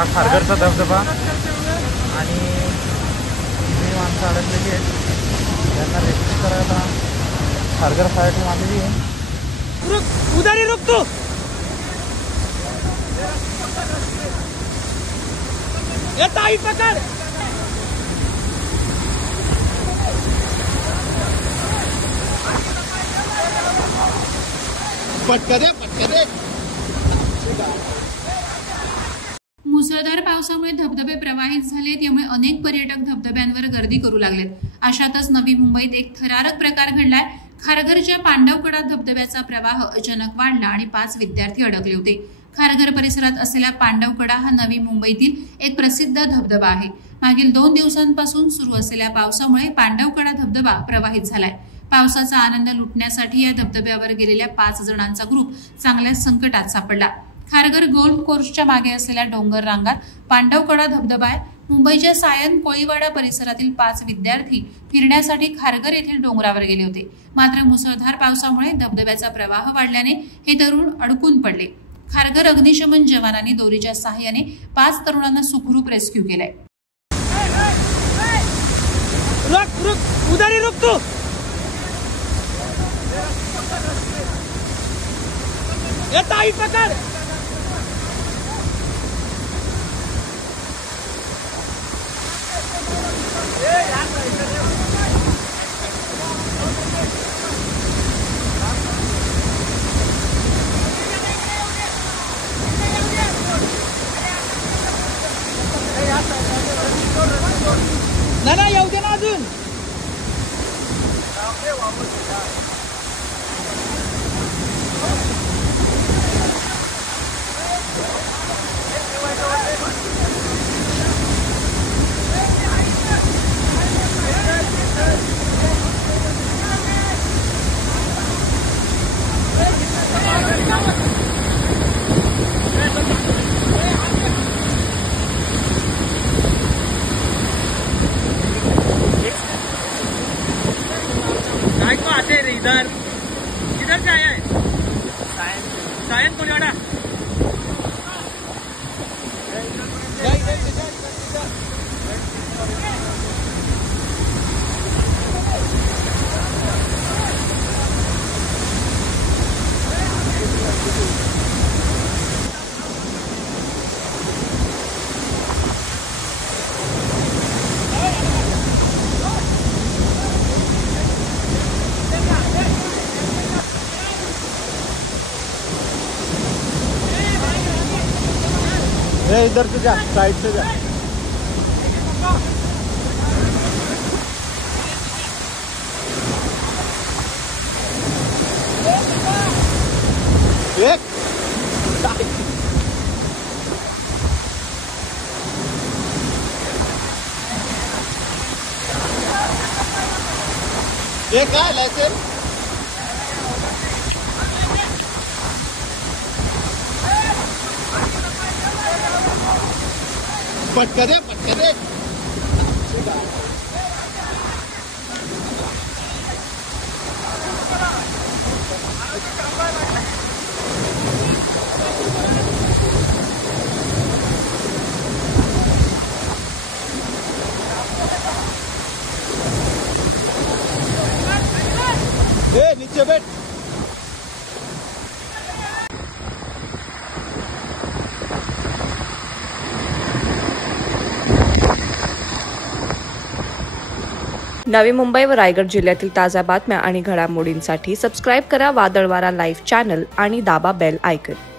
हा खारघरचा धबधबा आणि ही माणसं अडकलेली आहेत, त्यांना रेस्क्यू करायला खारघर फायर टीम आलेली आहे. उधर ही रुक तू, ये ताई पकड़. पटकरे. मुसळधार पावसामुळे धबधबे प्रवाहित झाले, त्यामुळे अनेक पर्यटक धबधब्यांवर गर्दी करू लागलेत. अशातच नवी मुंबईत एक थरारक प्रकार घडलाय. खारघरच्या पांडवकडा धबधब्याचा प्रवाह अचानक वाढला आणि 5 विद्यार्थी अडकले होते. खारघर परिसरात असलेला पांडवकडा हा नवी मुंबईतील एक प्रसिद्ध धबधबा आहे. मागील 2 दिवसांपासून सुरू असलेल्या पावसामुळे पांडवकडा धबधबा प्रवाहित झालाय. पावसाचा आनंद लुटण्यासाठी या धबधब्यावर गेलेल्या 5 जणांचा ग्रुप चांगल्याच संकटात सापडला. खारघर गोल्फ कोर्सच्या मागे असलेल्या डोंगर रांगात पांडवकडा धबधबा आहे. मुंबईच्या सायन कोळीवाडा परिसरातील 5 विद्यार्थी फिरण्यासाठी खारघर येथील डोंगरावर गेले होते. मात्र मुसळधार पावसामुळे धबधब्याचा प्रवाह वाढल्याने हे तरुण अडकून पडले. खारघर अग्निशमन जवानांनी दोरीच्या सहाय्याने 5 तरुणांना सुखरूप रेस्क्यू केलंय. उधर ही रुक तू, ये ताई पकड़. ना येऊ दे ना अजून. इधर किधर से आया है? सायन कोळीवाडा. इधर से जा, साइड से जा. ये काय लायसेन्स पटकरे. नीचे बैठ. नवी मुंबई व रायगड जिल्ह्यातील ताज्या बातम्या आणि घडामोडींसाठी सबस्क्राईब करा वादळवारा लाईव्ह चॅनल आणि दाबा बेल आयकॉन.